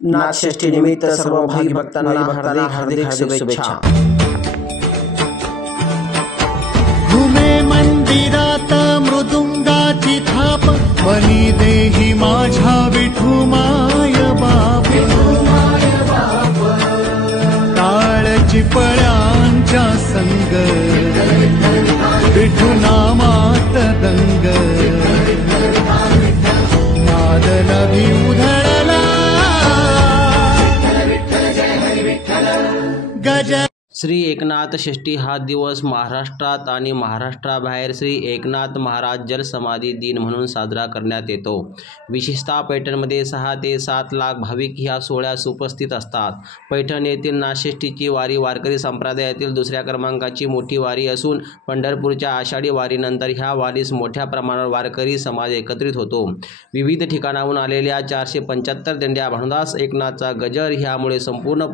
नाथषष्ठी निमित्त सर्व भावी भक्तांना हार्दिक शुभेच्छा। घुमे मंदिरात मृदुंगाची थाप, बली देही माझ्या विठुमाय बाप। टाळची पळ्यांच्या संग, विठू नामात दंग। नादन भी उधळला गज। श्री एकनाथ षष्ठी हा दिवस महाराष्ट्रात आणि महाराष्ट्राबाहेर श्री एकनाथ महाराज जलसमाधी दिन म्हणून साजरा करण्यात येतो। विशेषतः पैठणमध्ये 6 ते 7 लाख भाविक ह्या सोहळ्यास उपस्थित असतात। पैठण येथील नाथषष्ठीची वारी वारकरी संप्रदायातील दुसऱ्या क्रमांकाची मोठी वारी असून पंढरपूरच्या आषाढी वारीनंतर ह्या वारीस मोठ्या प्रमाणावर वारकरी समाज एकत्रित होतो। विविध ठिकाणाहून आलेल्या 475 दिंड्या भानुदास एकनाथचा गजर ह्यामुळे संपूर्ण